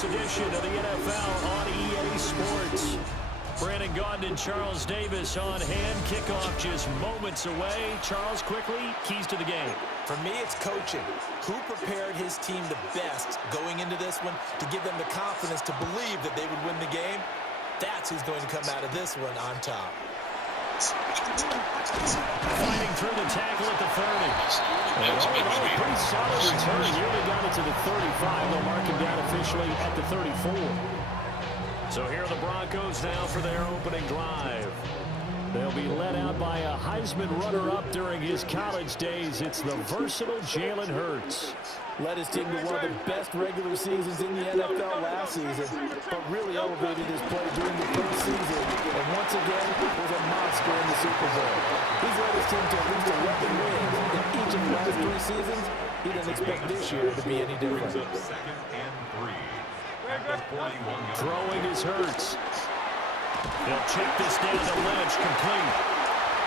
this edition of the NFL on EA Sports. Brandon Gaudin and Charles Davis on hand. Kickoff just moments away. Charles, quickly, keys to the game. For me, it's coaching. Who prepared his team the best going into this one to give them the confidence to believe that they would win the game? That's who's going to come out of this one on top. Fighting through the tackle at the 30. And all in all, a pretty solid return. Nearly got it to the 35. They'll mark him down officially at the 34. So here are the Broncos now for their opening drive. They'll be led out by a Heisman runner-up during his college days. It's the versatile Jalen Hurts. Led his team to one of the best regular seasons in the NFL last season, but really elevated his play during the postseason, and once again was a monster in the Super Bowl. He's led his team to at least 11 wins in each of the last 3 seasons. He doesn't expect this year to be any different. Throwing is Hurts. He'll check this down to Lynch, complete.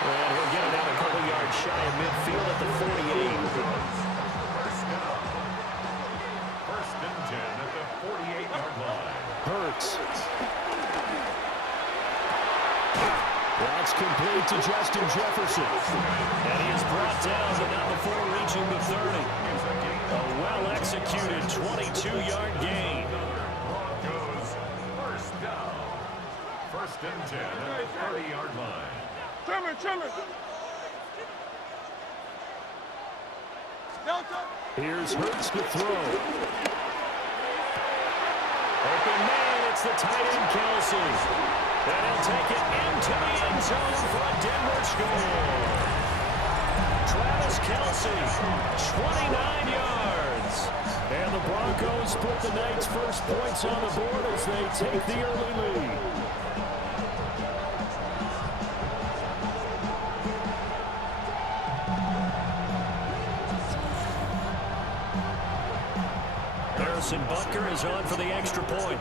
And he'll get it out a couple yards shy of midfield at the 48. First and 10 at the 48-yard line. Hurts. That's complete to Justin Jefferson. And he is brought down, but not before reaching the 30. A well-executed 22-yard gain. Broncos first down. First and 10 at the 30-yard line. Here's Hurts to throw. Open man, it's the tight end Kelsey. And he'll take it into the end zone for a Denver score. Travis Kelsey, 29 yards. And the Broncos put the night's first points on the board as they take the early lead. Harrison Butker is on for the extra point.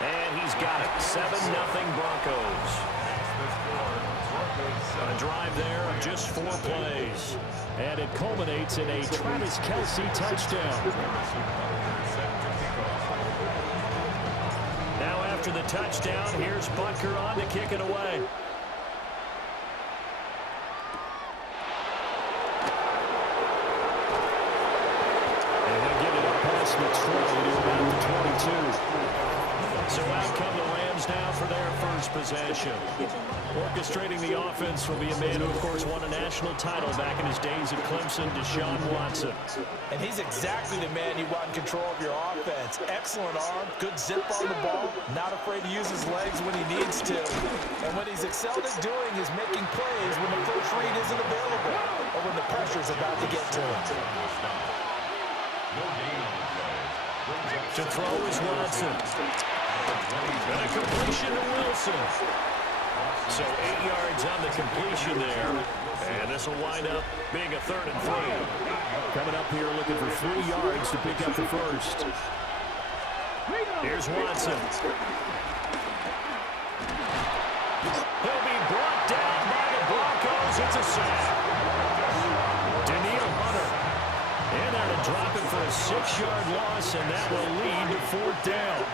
And he's got it. 7-0 Broncos. A drive there of just 4 plays. And it culminates in a Travis Kelsey touchdown. Now after the touchdown, here's Butker on to kick it away. The 20 to about the 22. So out come the Rams now for their first possession. Orchestrating the offense will be a man who, of course, won a national title back in his days at Clemson, Deshaun Watson. And he's exactly the man you want in control of your offense. Excellent arm, good zip on the ball, not afraid to use his legs when he needs to. And what he's excelled at doing is making plays when the first read isn't available or when the pressure's about to get to him. To throw is Watson. And a completion to Wilson. So 8 yards on the completion there. And this will wind up being a 3rd and 3. Coming up here looking for 3 yards to pick up the first. Here's Watson. He'll be brought down by the Broncos. It's a sack. And there to drop it for a 6-yard loss, and that will lead to 4th down.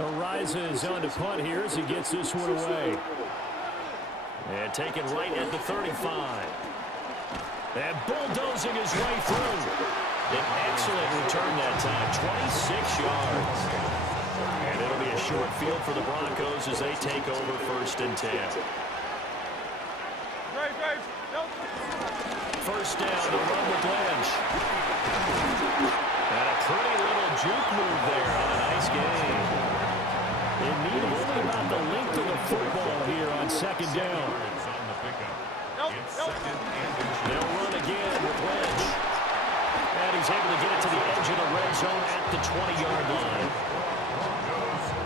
Arises on to punt here as he gets this one away. And taken right at the 35. And bulldozing his way through. An excellent return that time, 26 yards. And it'll be a short field for the Broncos as they take over 1st and 10. First down, the run with Lynch. And a pretty little juke move there on a nice gain. In need of only about the length of the football here on 2nd down. They'll run again with Lynch. And he's able to get it to the edge of the red zone at the 20-yard line.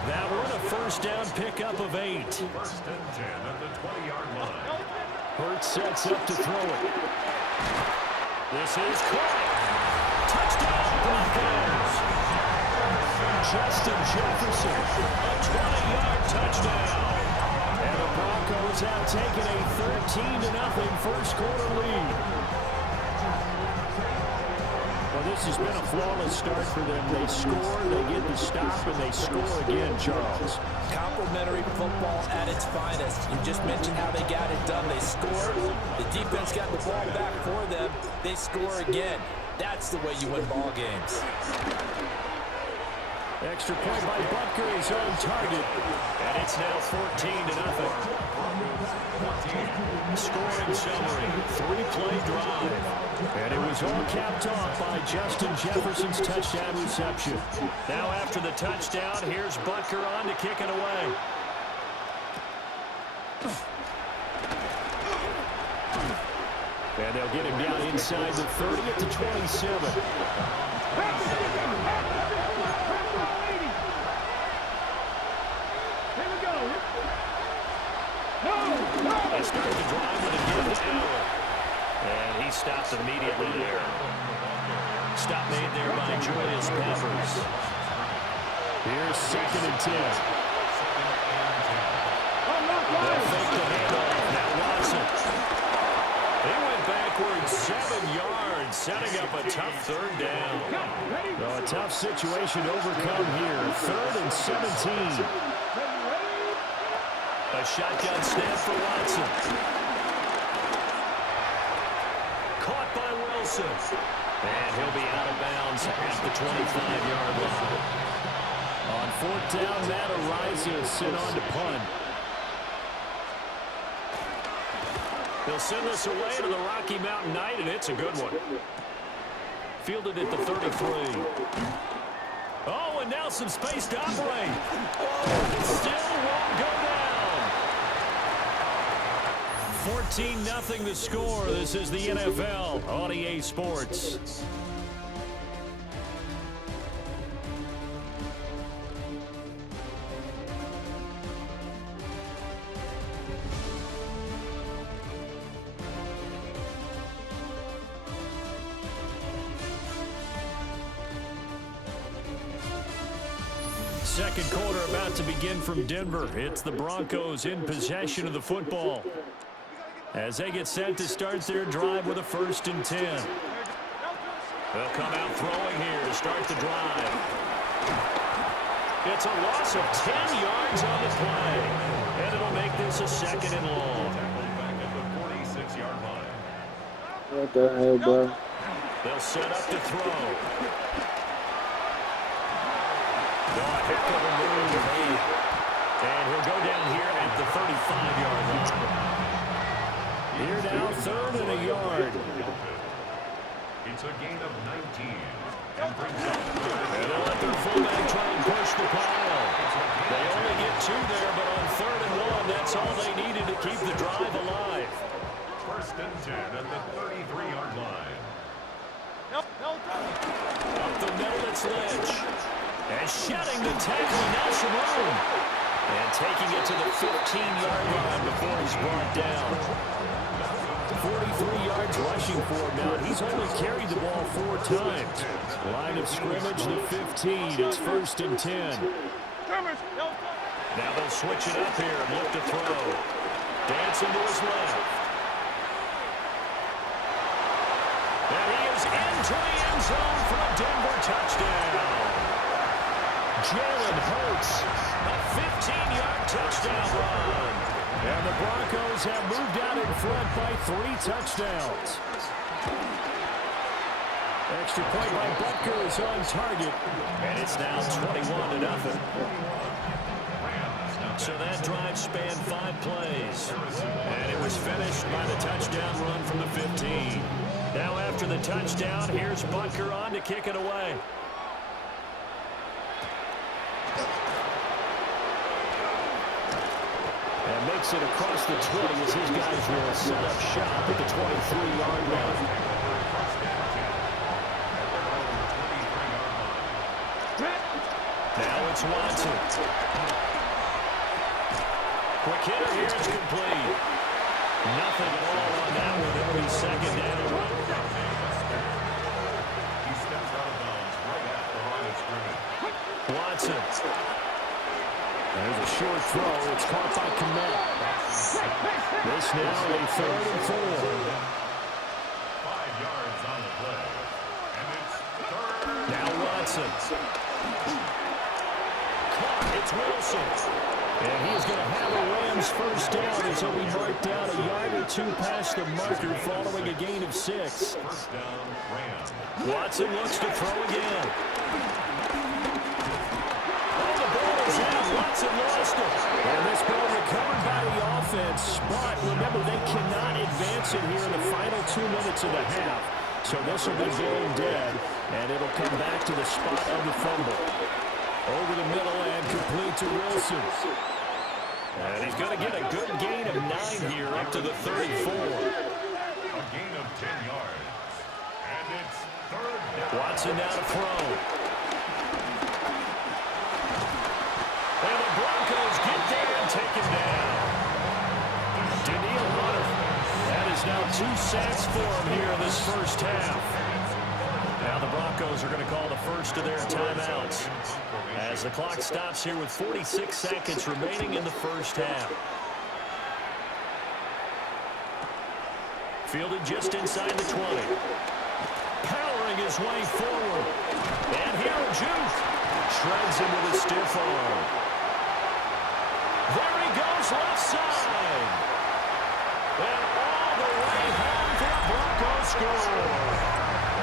Now we're in a first down pickup of 8. 1st and 10 at the 20-yard line. Hurts sets up to throw it. This is caught. Touchdown, Broncos. Justin Jefferson, a 20-yard touchdown. And the Broncos have taken a 13-0 first quarter lead. Well, this has been a flawless start for them. They score, they get the stop, and they score again, Charles. Complimentary football at its finest. You just mentioned how they got it done. They scored. The defense got the ball back for them. They score again. That's the way you win ball games. Extra point by Butker is on target. And it's now 14-0. Scoring summary, 3-play drive. And it was all capped off by Justin Jefferson's touchdown reception. Now after the touchdown, here's Butker on to kick it away. And they'll get him down inside the 30 at the 27. They start the drive with a give to Allen. And he stopped immediately there. Stop made there by Julius Peppers. Here's 2nd and 10. They'll fake the handoff. Now Watson. He went backwards 7 yards, setting up a tough 3rd down. Well, a tough situation to overcome here. 3rd and 17. A shotgun snap for Watson. Caught by Wilson. And he'll be out of bounds at the 25-yard line. On 4th down, Matt Araiza sent on to punt. They'll send this away to the Rocky Mountain Knight, and it's a good one. Fielded at the 33. Oh, and now some space to operate. Oh, still won't go down. 14-0 the score. This is the NFL on EA Sports. Second quarter about to begin from Denver. It's the Broncos in possession of the football as they get set to start their drive with a 1st and 10. They'll come out throwing here to start the drive. It's a loss of 10 yards on the play, and it'll make this a 2nd and long. Back at the 46-yard line. What the hell, bro? They'll set up to throw. Oh, heck of a move. And he'll go down here at the 35-yard line. Here now, 3rd and a yard. It's a gain of 19. And brings up And they'll let their fullback try and push the pile. They only get 2 there, but on 3rd and 1, that's all they needed to keep the drive alive. 1st and 10 at the 33-yard line. Up the middle, it's Lynch. And shedding the tackle, now some room. And taking it to the 15-yard line before he's brought down. 43 yards rushing for him now. He's only carried the ball 4 times. Line of scrimmage, the 15. It's 1st and 10. Now they'll switch it up here and look to throw. Dancing to his left. And he is into the end zone for a Denver touchdown. Jalen Hurts, a 15-yard touchdown run. And the Broncos have moved out in front by 3 touchdowns. Extra point by Butker is on target. And it's now 21-0. So that drive spanned 5 plays. And it was finished by the touchdown run from the 15. Now after the touchdown, here's Butker on to kick it away. And makes it across the 20 as his guys will set up shop at the 23-yard line. Now it's Watson. Quick hitter here, it's complete. Nothing at all on that one. It'll be 2nd down. He steps out of bounds right at the line of scrimmage. Watson. There's a short throw. It's caught by Kmet. This now a 3rd and 4. 5 yards on the play. And it's 3rd. Now Watson. Caught. It's Wilson. And he's going to have a Rams first down as he'll be marked down a yard or 2 past the marker following a gain of 6. First down, Rams. Watson looks to throw again. Oh, the ball is out. Watson lost it. And this ball recovered by the offense. But remember, they cannot advance it here in the final 2 minutes of the half. So this will be blown dead, and it'll come back to the spot of the fumble. Over the middle and complete to Wilson. And he's going to get a good gain of 9 here up to the 34. A gain of 10 yards. And it's 3rd down. Watson now to throw. And the Broncos get there and take him down. Daniil Hunter. That is now 2 sacks for him here in this first half. Now the Broncos are going to call the first of their timeouts as the clock stops here with 46 seconds remaining in the first half. Fielded just inside the 20. Powering his way forward. And here a juke. Shreds him with a stiff arm. There he goes left side. And all the way home for a Broncos score.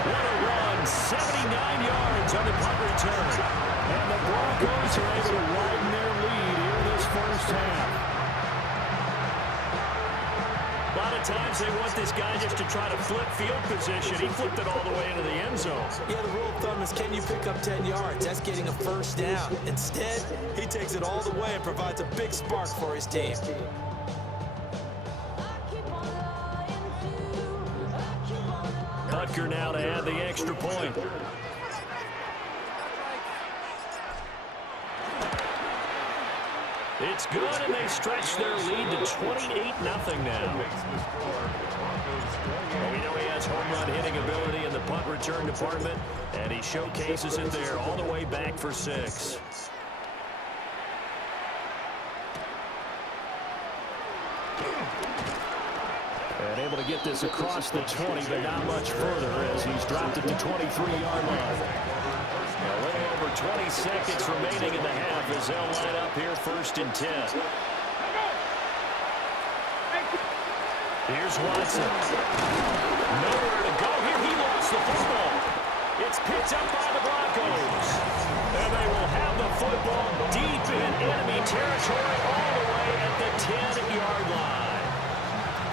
What a run, 79 yards on the punt return. And the Broncos are able to widen their lead here in this first half. A lot of times they want this guy just to try to flip field position. He flipped it all the way into the end zone. Yeah, the rule of thumb is can you pick up 10 yards? That's getting a first down. Instead, he takes it all the way and provides a big spark for his team. Butker now to add the extra point. It's good, and they stretch their lead to 28-0 now. Well, we know he has home run hitting ability in the punt return department, and he showcases it there all the way back for 6. And able to get this across the 20, but not much further as he's dropped it to 23-yard line. A little over 20 seconds remaining in the half as they'll line up here 1st and 10. Here's Watson. Nowhere to go here. He lost the football. It's picked up by the Broncos. And they will have the football deep in enemy territory all the way at the 10-yard line.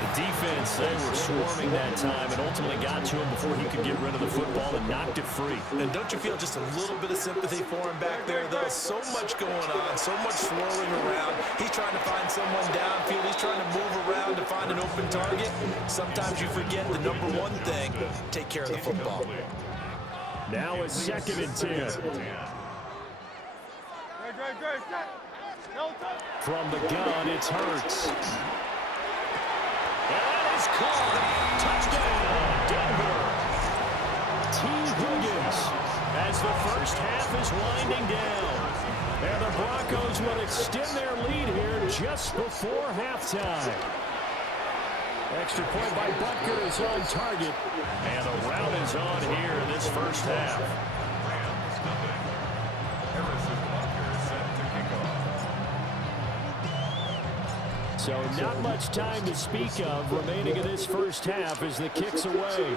The defense, they were swarming that time and ultimately got to him before he could get rid of the football and knocked it free. And don't you feel just a little bit of sympathy for him back there, though? So much going on, so much swirling around. He's trying to find someone downfield. He's trying to move around to find an open target. Sometimes you forget the number one thing, take care of the football. Now it's 2nd and 10. From the gun, it's Hurts. And that is caught. Touchdown, Denver. T. Higgins as the first half is winding down. And the Broncos will extend their lead here just before halftime. Extra point by Butker is on target. And the rout is on here in this first half. Rams nothing. Harrison Butker set to kick off. So not much time to speak of remaining in this first half as the kick's away.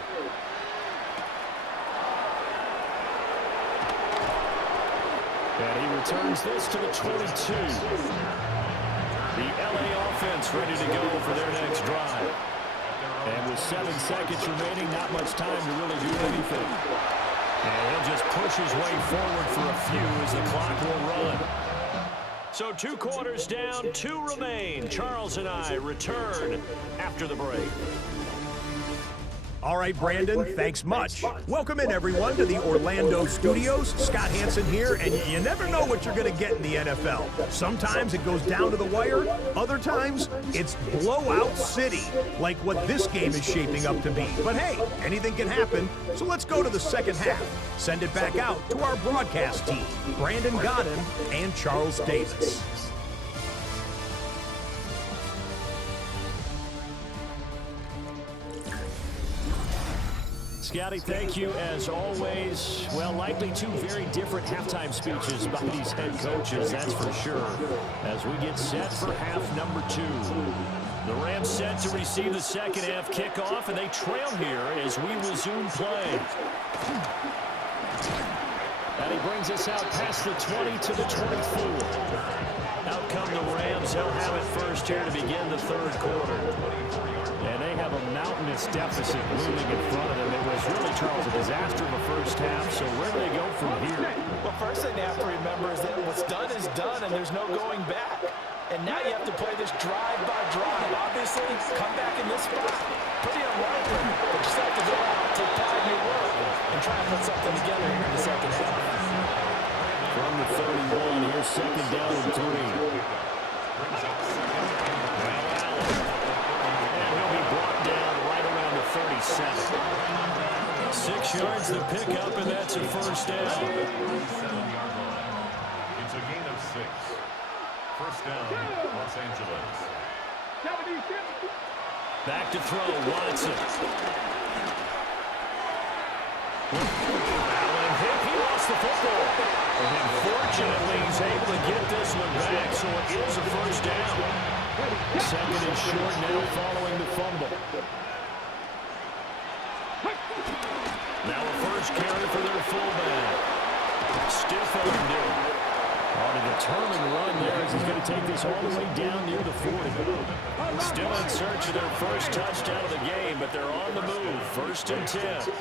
And he returns this to the 22. The LA offense ready to go for their next drive. And with 7 seconds remaining, not much time to really do anything. And he'll just push his way forward for a few as the clock will run. So 2 quarters down, 2 remain. Charles and I return after the break. All right, Brandon, thanks much. Welcome in, everyone, to the Orlando studios. Scott Hansen here, and you never know what you're going to get in the NFL. Sometimes it goes down to the wire. Other times, it's blowout city, like what this game is shaping up to be. But hey, anything can happen, so let's go to the second half. Send it back out to our broadcast team, Brandon Godden and Charles Davis. Scotty, thank you as always. Well, likely two very different halftime speeches by these head coaches, that's for sure, as we get set for half number 2. The Rams set to receive the second half kickoff, and they trail here as we resume play. And he brings us out past the 20 to the 24. Out come the Rams. They'll have it first here to begin the third quarter. And they have a mountainous deficit looming in front of them. It was really, Charles, a disaster in the first half. So where do they go from here? Well, first thing they have to remember is that what's done is done, and there's no going back. And now you have to play this drive by drive. Obviously, come back in this spot. Pretty unlikely, but you just have to go out, take pride in your work, and try to put something together here in the second half. From the 31, here's second down and 3. And he'll be brought down right around the 37. 6 yards to pick up, and that's a first down. It's a gain of 6. First down, Los Angeles. Back to throw, Watson. Allen hit, he lost the football. And unfortunately, he's able to get this one back, so it is a first down. Second and short now following the fumble. Now a first carry for their fullback. Stiff armed him. On a determined run there as he's going to take this all the way down near the 40. Still in search of their first touchdown of the game, but they're on the move. First and 10.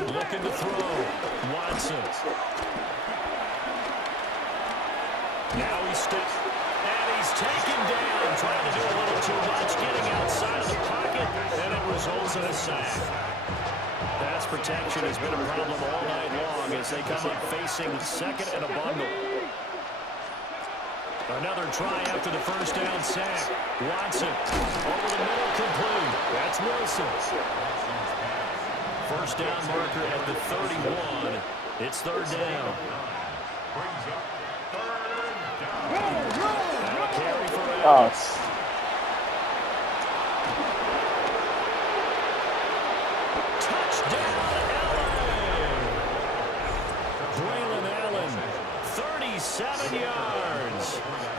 Looking to throw. Watson. Now he's and he's taken down. Trying to do a little too much. Getting outside of the pocket. And it results in a sack. Pass protection has been a problem all night long as they come up facing second and a bundle. Another try after the first down sack. Watson over the middle, complete. That's Wilson. First down marker at the 31. It's third down. Now a carry for Allen. Braylon Allen, 37 yards.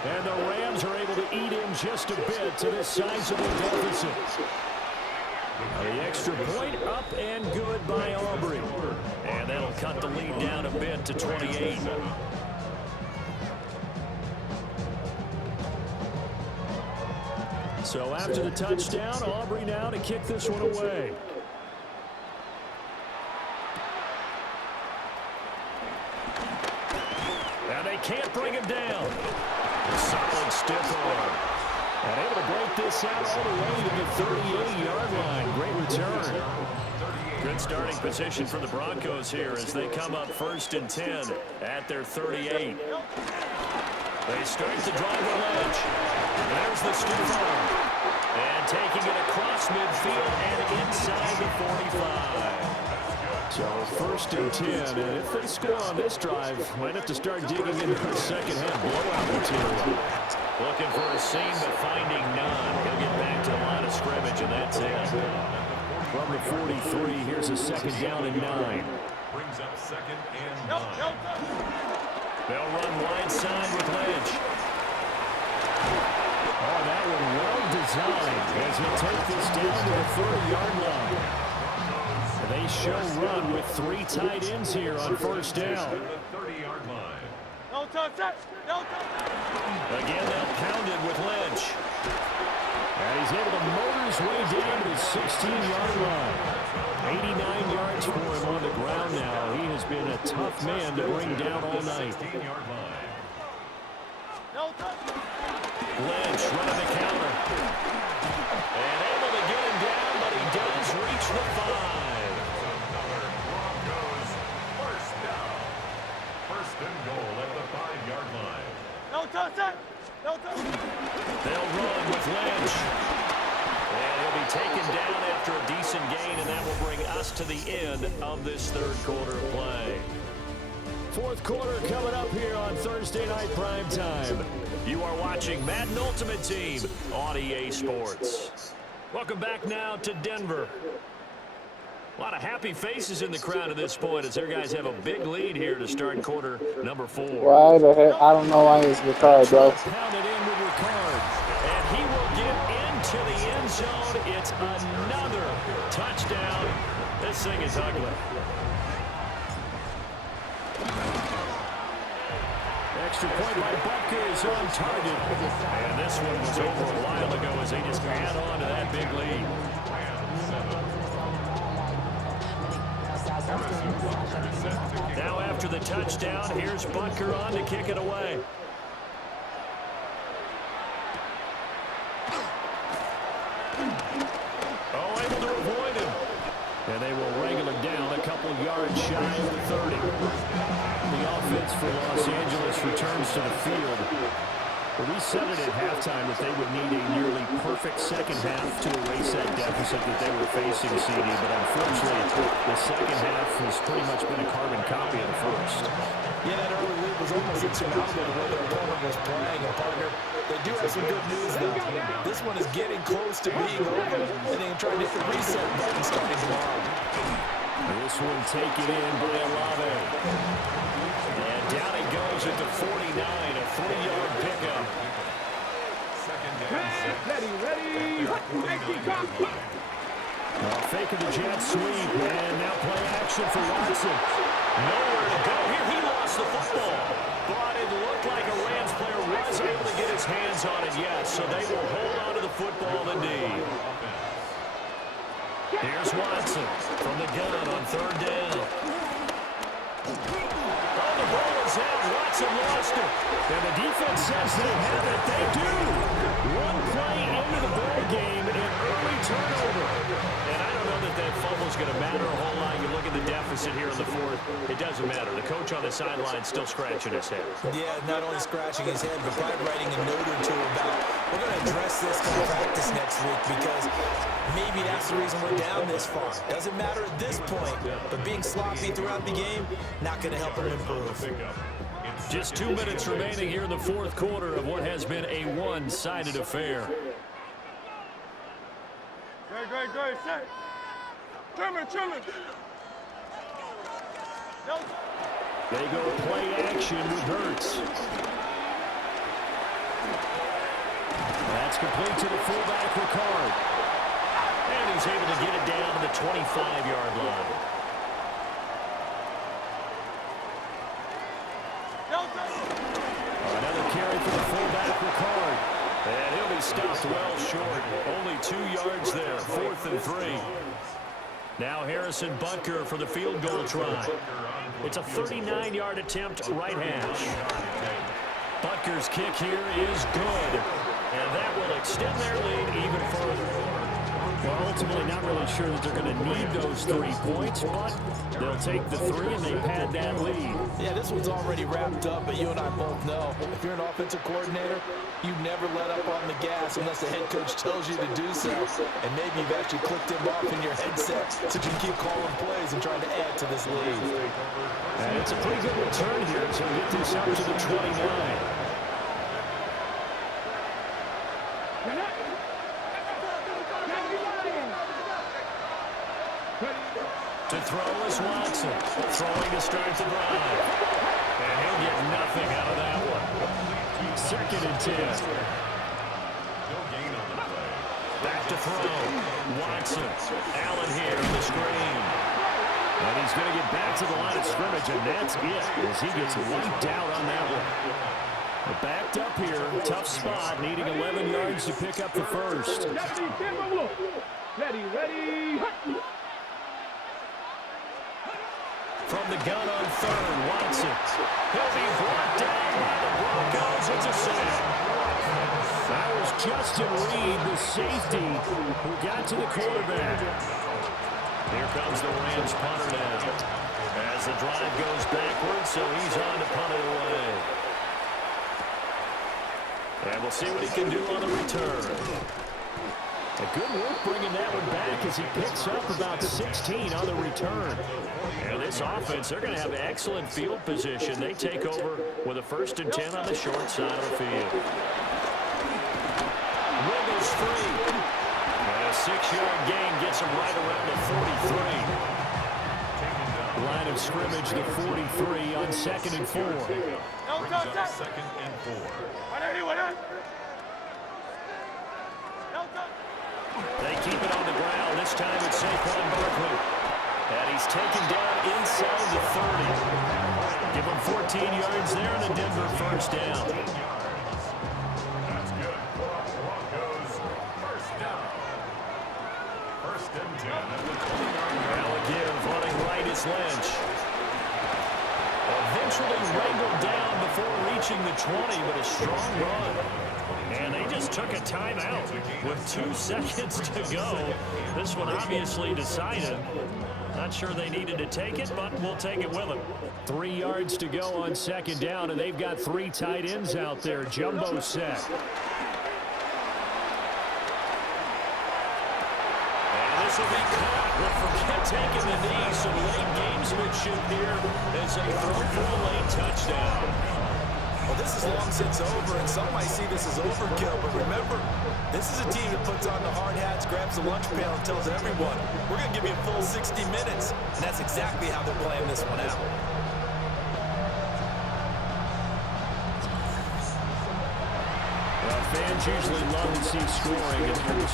And the Rams are able to eat in just a bit to this sizable deficit. The extra point up and good by Aubrey. And that'll cut the lead down a bit to 28. So after the touchdown, Aubrey now to kick this one away. Now they can't bring him down. A solid stiff arm. And able to break this out all the way to the 38-yard line. Great return. Good starting position for the Broncos here as they come up first and 10 at their 38. They start to drive the ledge. There's the stiff arm. And taking it across midfield and inside the 45. So first and 10, and if they score on this drive, might have to start digging into the second half blowout material. Looking for a seam, but finding none. He'll get back to the line of scrimmage, and that's it. From the 43, here's a second down and 9. Brings up second and 9. They'll run wide side with Lynch. Oh, that one well designed as he'll take this down to the 30-yard line. They show run with 3 tight ends here on first down. Again, they'll pound it with Lynch. And he's able to motor his way down to the 16-yard line. 89 yards for him on the ground now. He has been a tough man to bring down all night. Lynch running the counter. And able to get him down, but he does reach the 5. They'll run with Lynch. And he'll be taken down after a decent gain, and that will bring us to the end of this third quarter of play. Fourth quarter coming up here on Thursday Night Primetime. You are watching Madden Ultimate Team on EA Sports. Welcome back now to Denver. A lot of happy faces in the crowd at this point as their guys have a big lead here to start quarter number 4. Why the heck? I don't know why he's retired, bro. Pounded in with Ricard, and he will get into the end zone. It's another touchdown. This thing is ugly. Extra point by Butker is on target. And this one was over a while ago as they just add on to that big lead. Now after the touchdown, here's Butker on to kick it away. Oh, able to avoid him. And they will wrangle it down a couple yards shy of the 30. The offense for Los Angeles returns to the field. Well, we said it at halftime that they would need a nearly perfect second half to erase that deficit that they were facing, CD. But unfortunately, the second half has pretty much been a carbon copy of the first. Yeah, that early lead was almost insurmountable the way their opponent was playing. And, partner, they do have some good news, though. This one is getting close to being over, and they can try to hit the reset button starting tomorrow. This one taken in by Olave. And down he goes at the 49, a 3-yard pickup. Faking the jet sweep, and now play action for Watson. Nowhere to go here. He lost the football. But it looked like a Rams player was able to get his hands on it, yes. So they will hold on to the football indeed. Here's Watson from the gun on 3rd down. Oh, the ball is out. Watson lost it. And the defense says they have it. They do. One play into the ball game, an early turnover. And I don't know that fumble's going to matter a whole lot. You look at the deficit here in the 4th. It doesn't matter. The coach on the sideline still scratching his head. Yeah, not only scratching his head, but probably writing a note or two about, we're going to address this in practice next week because maybe that's the reason we're down this far. Doesn't matter at this point, but being sloppy throughout the game, not going to help him improve. Just 2 minutes remaining here in the 4th quarter of what has been a one-sided affair. Great, set. Chillin'. They go play action with Hurts. That's complete to the fullback, Ricard. And he's able to get it down to the 25-yard line. Another carry for the fullback, Ricard. And he'll be stopped well short. Only 2 yards there, 4th and 3. Now Harrison Butker for the field goal try. It's a 39-yard attempt, right hash. Butker's kick here is good. And that will extend their lead even further. Well, ultimately not really sure that they're going to need those 3 points, but they'll take the 3 and they pad that lead. Yeah, this one's already wrapped up, but you and I both know if you're an offensive coordinator, you never let up on the gas unless the head coach tells you to do so. And maybe you've actually clicked him off in your headset so you can keep calling plays and trying to add to this lead. And it's a pretty good return here, so get this up to the 29. To throw is Watson. Throwing to start the drive. And he'll get nothing out of that one. 2nd and 10. Back to throw. Watson. Allen here on the screen. And he's going to get back to the line of scrimmage, and that's it as he gets wiped out on that one. But backed up here. Tough spot. Needing 11 yards to pick up the first. Ready. From the gun on 3rd, Watson. He'll be brought down by the Broncos. It's a sack. That was Justin Reed, the safety, who got to the quarterback. Here comes the Rams punter now. As the drive goes backwards, so he's on to punt it away. And we'll see what he can do on the return. A good work bringing that one back as he picks up about 16 on the return. And this offense, they're going to have excellent field position. They take over with a 1st and 10 on the short side of the field. Wiggles free. And a 6-yard gain gets him right around the 43. Line of scrimmage, the 43 on 2nd and 4. Brings up 2nd and 4. They keep it on the ground. This time it's Saquon Barkley. And he's taken down inside the 30. Give him 14 yards there and a Denver first down. That's good. Broncos first down. 1st and 10 at the 20-yard line. Now a give running right is Lynch. Eventually wrangled down before reaching the 20, but a strong run. And they just took a timeout with 2 seconds to go. This one obviously decided. Not sure they needed to take it, but we'll take it with them. 3 yards to go on 2nd down, and they've got 3 tight ends out there. Jumbo set. And this will be caught. We'll forget taking the knee. Some late gamesmanship here as they throw for a late touchdown. Well, this is long since over, and some might see this as overkill, but remember, this is a team that puts on the hard hats, grabs the lunch pail, and tells everyone, we're going to give you a full 60 minutes, and that's exactly how they're playing this one out. Well, fans usually love to see scoring, and